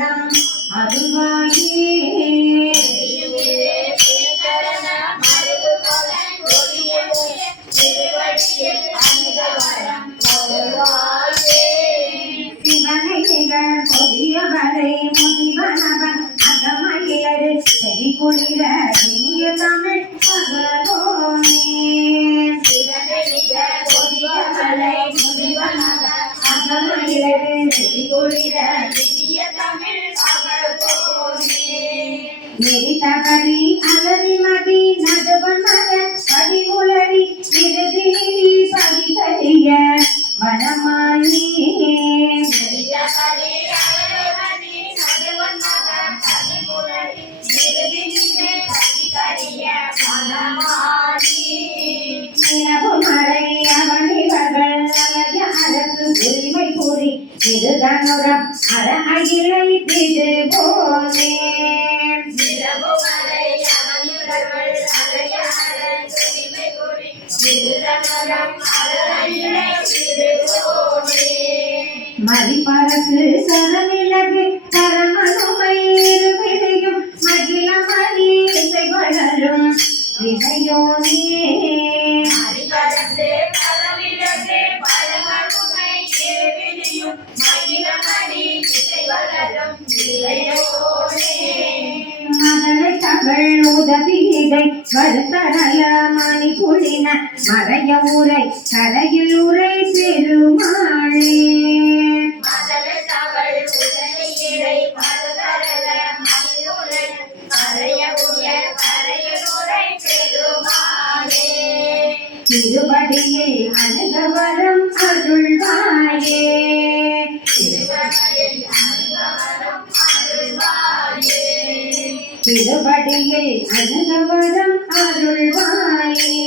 வரம் அருள்வாயே சிவனைகள் பொதியவரை முனிவனவன் அகமயிலரு செடி குளிர இனிய தமிழ் பகலோனே சிவனைகள் பொதியவரை முனிவனவன் அகமயிலரு செடி குளிர இனிய தமிழ் பகலோனே நெறிதவறி அலறிமதி நடுவன் மகன் பதிவுளறி இறுதி பதிகறிய வனமாயி நிலவுமறை அவனிவர்கள் அழகிய அரசு உரிமை கூறி திருதனுரம் அற அகிலை திருவோனே நிலவுமறை அவனிவர்கள் அழகிய அரசு உரிமை கூறி திருதனுரம் அற அகிலை திருவோனே மதிப்பரசு சரநிலகு பரமனுமை இருவினையும் மகிழமணி இசை வளரும் விதையோனே மதிப்பரசு சரநிலகு பரமனுமை இருவினையும் மகிழமணி இசை வளரும் விதையோனே மதலை தவள் உதவியிடை வருத்தரல மணி புலின மறைய உரை கரையில் உரை பெருமாளே மதலை தவள் உதவியிடை வருத்தரல மணி உரை கரைய உரை கரையில் உரை பெருமாளே திருவடியில் அனுகவரம் அருள்வாயே திருவடியில் அனுகவரம் அருள்வாயே திருவடியில் அனுகவரம் அருள்வாயே